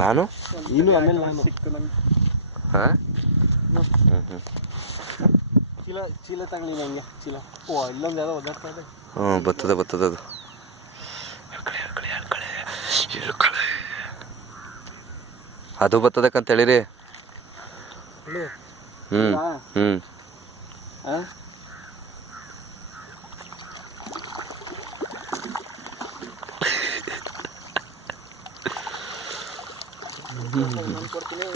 ನಾನು ನೀನು ಆಮೇಲೆ ನಾನು ಸಿಕ್ತು ನನಗೆ. ಹಾಂ ಚೀಲ ತಗೊಳ್ಳಿ ನಂಗೆ ಚೀಲ. ಓ ಇಲ್ಲೊಂದು ಯಾವುದೋ ಒದ್ದಾಡ್ತಾ ಇದೆ. ಬರ್ತದೆ ಅದು. ಅದು ಬರ್ತದಕ್ಕಂತ ಹೇಳಿರಿ. ಹ್ಞೂ ಹಾಂ ನಾನು ಕೊಡ್ತೀನಿ.